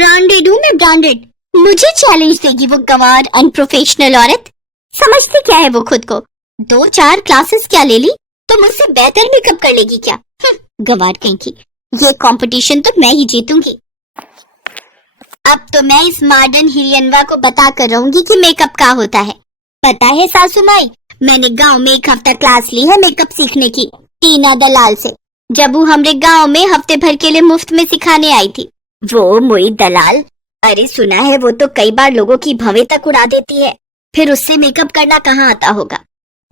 Branded हूँ मैं, branded. मुझे चैलेंज देगी वो गंवार अनप्रोफेशनल औरत। समझती क्या है वो खुद को? 2-4 क्लासेस क्या ले ली तो मुझसे बेहतर मेकअप कर लेगी क्या? गंवार कहीं की। ये कंपटीशन तो मैं ही जीतूंगी। अब तो मैं इस मॉडर्न हिरियनवा को बता कर रहूंगी कि मेकअप क्या होता है। पता है सासू माई, मैंने गांव में 1 हफ्ता क्लास ली है मेकअप सीखने की, टीना दलाल से। जब वो हमरे गांव में हफ्ते भर के लिए मुफ्त में सिखाने आई थी। वो मुई दलाल, अरे सुना है वो तो कई बार लोगों की भवें तक उड़ा देती है, फिर उससे मेकअप करना कहाँ आता होगा।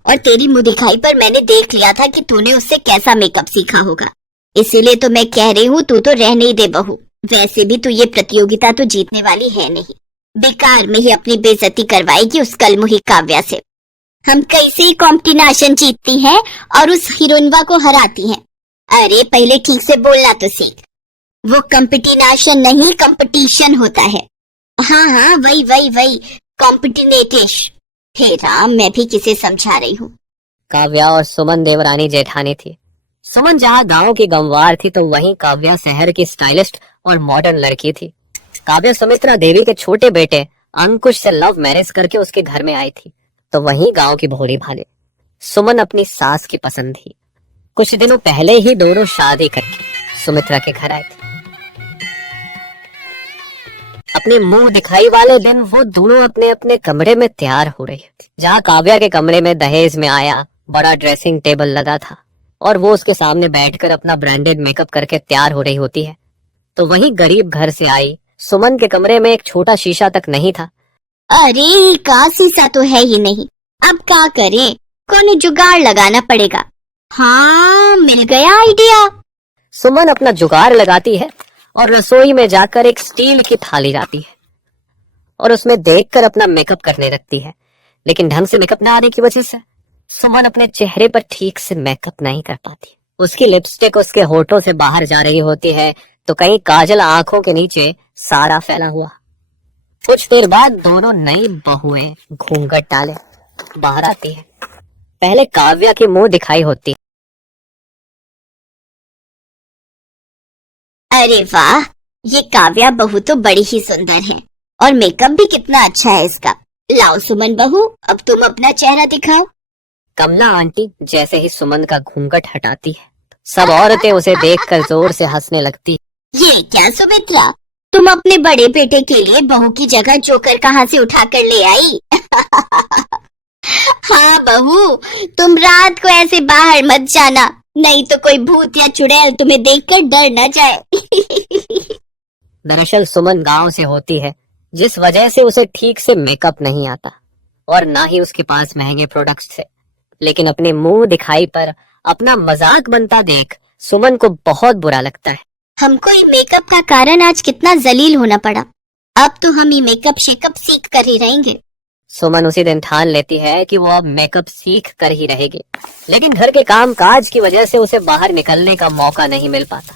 और तेरी मुंह दिखाई पर मैंने देख लिया था कि तूने उससे कैसा मेकअप सीखा होगा, इसीलिए तो मैं कह रही हूँ तू तो रहने ही दे बहू। वैसे भी तू ये प्रतियोगिता तो जीतने वाली है नहीं, बेकार में ही अपनी बेइज्जती करवाएगी उस कलमुही काव्या से। हम कैसे ही कॉम्पिटिशन जीतती हैं और उस हीरोइनवा को हराती हैं। अरे पहले ठीक से बोलना तो सीख। वो कंपटीशन नहीं, कंपटीशन होता है। हाँ वही कॉम्पिटिनेटिश। हे राम, मैं भी किसे समझा रही हूँ। काव्या और सुमन देवरानी जेठानी थी। सुमन जहाँ गांव की गंवार थी तो वहीं काव्या शहर की स्टाइलिस्ट और मॉडर्न लड़की थी। काव्या सुमित्रा देवी के छोटे बेटे अंकुश से लव मैरिज करके उसके घर में आई थी, तो वहीं गांव की भोली भाले सुमन अपनी सास की पसंद थी। कुछ दिनों पहले ही दोनों शादी करके सुमित्रा के घर आए थे। अपने मुंह दिखाई वाले दिन वो दोनों अपने अपने कमरे में तैयार हो रही थी। जहाँ काव्या के कमरे में दहेज में आया बड़ा ड्रेसिंग टेबल लगा था और वो उसके सामने बैठकर अपना ब्रांडेड मेकअप करके तैयार हो रही होती है, तो वहीं गरीब घर से आई सुमन के कमरे में एक छोटा शीशा तक नहीं था। अरे का शीशा तो है ही नहीं, अब क्या करें? कोई जुगाड़ लगाना पड़ेगा। हाँ, मिल गया आइडिया। सुमन अपना जुगाड़ लगाती है और रसोई में जाकर एक स्टील की थाली लाती है और उसमें देखकर अपना मेकअप करने लगती है। लेकिन ढंग से मेकअप ना आने की वजह से सुमन अपने चेहरे पर ठीक से मेकअप नहीं कर पाती। उसकी लिपस्टिक उसके होठों से बाहर जा रही होती है, तो कहीं काजल आंखों के नीचे सारा फैला हुआ। कुछ देर बाद दोनों नई बहुएं घूंघट डाले बाहर आती है। पहले काव्या की मुंह दिखाई होती। अरे वाह, ये काव्या बहू तो बड़ी ही सुंदर है और मेकअप भी कितना अच्छा है इसका। लाओ सुमन बहू, अब तुम अपना चेहरा दिखाओ। कमला आंटी जैसे ही सुमन का घूंघट हटाती है, सब औरतें उसे देखकर जोर से हंसने लगती। ये क्या सुमित्रा, तुम अपने बड़े बेटे के लिए बहू की जगह जोकर कहाँ से उठा कर ले आई? हाँ बहू, तुम रात को ऐसे बाहर मत जाना, नहीं तो कोई भूत या चुड़ैल तुम्हें देखकर डर न जाए। दरअसल सुमन गांव से होती है, जिस वजह से उसे ठीक से मेकअप नहीं आता और ना ही उसके पास महंगे प्रोडक्ट्स थे। लेकिन अपने मुंह दिखाई पर अपना मजाक बनता देख सुमन को बहुत बुरा लगता है। हमको ये मेकअप का कारण आज कितना जलील होना पड़ा। अब तो हम ये मेकअप शेकअप सीख कर ही रहेंगे। सुमन उसी दिन ठान लेती है कि वो अब मेकअप सीख कर ही रहेगी, लेकिन घर के काम काज की वजह से उसे बाहर निकलने का मौका नहीं मिल पाता।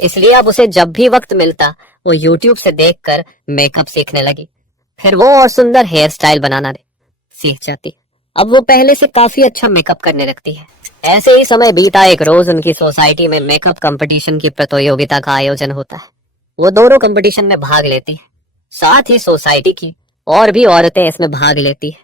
इसलिए अब उसे जब भी वक्त मिलता वो YouTube से देखकर मेकअप सीखने लगी। फिर वो और सुंदर हेयर स्टाइल बनाना सीख जाती। अब वो पहले से काफी अच्छा मेकअप करने लगती है। ऐसे ही समय बीता। एक रोज उनकी सोसाइटी में मेकअप कंपटीशन की प्रतियोगिता का आयोजन होता है। वो दोनों कंपटीशन में भाग लेती है, साथ ही सोसाइटी की और भी औरतें इसमें भाग लेती है।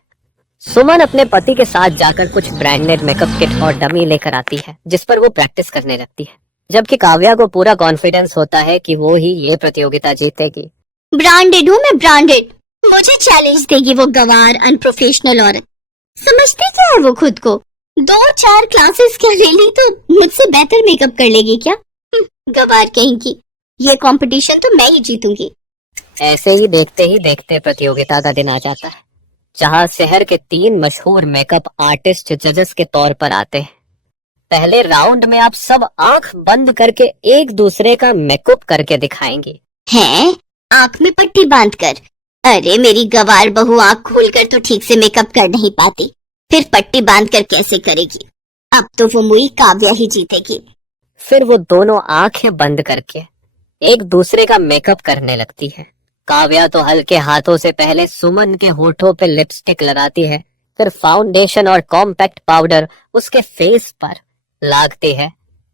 सुमन अपने पति के साथ जाकर कुछ ब्रांडेड मेकअप किट और डमी लेकर आती है, जिस पर वो प्रैक्टिस करने लगती है, जबकि काव्या को पूरा कॉन्फिडेंस होता है कि वो ही ये प्रतियोगिता जीतेगी। ब्रांडेड हूँ मैं, ब्रांडेड। मुझे चैलेंज देगी वो गंवार अनप्रोफेशनल औरत। समझती क्या है वो खुद को? 2-4 क्लासेस क्या ले ली तो मुझसे बेहतर मेकअप कर लेगी क्या? गंवार कहीं की। ये कंपटीशन तो मैं ही जीतूंगी। ऐसे ही देखते प्रतियोगिता का दिन आ जाता है, जहाँ शहर के 3 मशहूर मेकअप आर्टिस्ट जजेस के तौर पर आते हैं। पहले राउंड में आप सब आंख बंद करके एक दूसरे का मेकअप करके दिखाएंगे। हैं? आंख में पट्टी बांधकर? अरे मेरी गंवार बहू आंख खोलकर तो ठीक से मेकअप कर नहीं पाती, फिर पट्टी बांधकर कैसे करेगी? अब तो वो मुई काव्या ही जीतेगी। फिर वो दोनों आंखें बंद करके एक दूसरे का मेकअप करने लगती है। काव्या तो हल्के हाथों से पहले सुमन के होठों पे लिपस्टिक लगाती है, फिर फाउंडेशन और कॉम्पैक्ट पाउडर उसके फेस पर लागती है।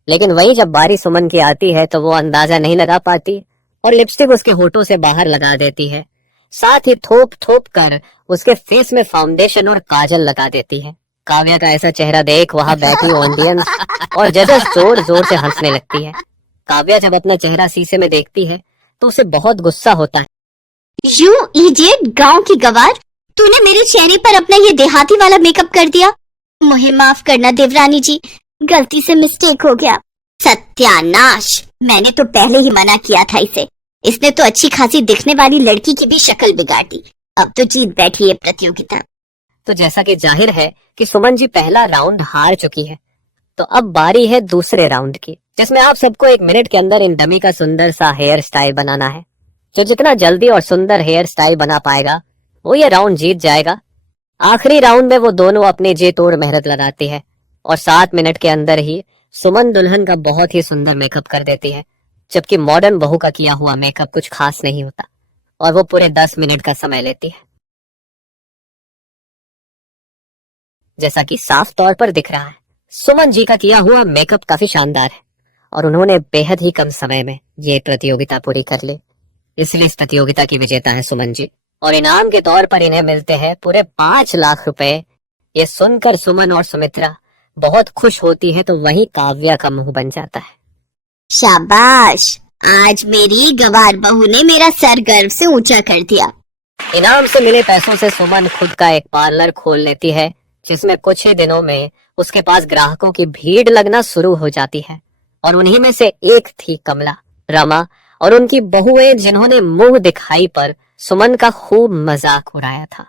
लेकिन वही जब बारी सुमन की आती है तो वो अंदाजा नहीं लगा पाती और लिपस्टिक उसके होठों से बाहर लगा देती है। साथ ही थोप थोप कर उसके फेस में फाउंडेशन और काजल लगा देती है। काव्या का ऐसा चेहरा देख वहां बैठी ऑडियंस और जजेस जोर जोर से हंसने लगती है। काव्या जब अपना चेहरा शीशे में देखती है तो उसे बहुत गुस्सा होता है। यू इडियट, गांव की गवार, तूने मेरे चेहरे पर अपना ये देहाती वाला मेकअप कर दिया। मुझे माफ करना देवरानी जी, गलती से मिस्टेक हो गया। सत्यानाश, मैंने तो पहले ही मना किया था इसे। इसने तो अच्छी खासी दिखने वाली लड़की की भी शक्ल बिगाड़ दी। अब तो जीत बैठी है प्रतियोगिता। तो जैसा कि जाहिर है कि सुमन जी पहला राउंड हार चुकी है, तो अब बारी है दूसरे राउंड की, जिसमें आप सबको 1 मिनट के अंदर इन डमी का सुंदर सा हेयर स्टाइल बनाना है। जो जितना जल्दी और सुंदर हेयर स्टाइल बना पाएगा वो ये राउंड जीत जाएगा। आखिरी राउंड में वो दोनों अपनी जी तोड़ मेहनत लगाती है और 7 मिनट के अंदर ही सुमन दुल्हन का बहुत ही सुंदर मेकअप कर देती है, जबकि मॉडर्न बहू का किया हुआ मेकअप कुछ खास नहीं होता और वो पूरे 10 मिनट का समय लेती है। जैसा कि साफ तौर पर दिख रहा है, सुमन जी का किया हुआ मेकअप काफी शानदार है और उन्होंने बेहद ही कम समय में ये प्रतियोगिता पूरी कर ली। इसलिए इस प्रतियोगिता की विजेता है सुमन जी और इनाम के तौर पर इन्हें मिलते हैं पूरे 5 लाख रुपए। ये सुनकर सुमन और सुमित्रा बहुत खुश होती है, तो वहीं काव्या का मुंह बन जाता है। शाबाश, आज मेरी गवार बहू ने मेरा सर गर्व से ऊंचा कर दिया। इनाम से मिले पैसों से सुमन खुद का एक पार्लर खोल लेती है, जिसमें कुछ ही दिनों में उसके पास ग्राहकों की भीड़ लगना शुरू हो जाती है और उन्हीं में से एक थी कमला, रमा और उनकी बहुएं, जिन्होंने मुंह दिखाई पर सुमन का खूब मजाक उड़ाया था।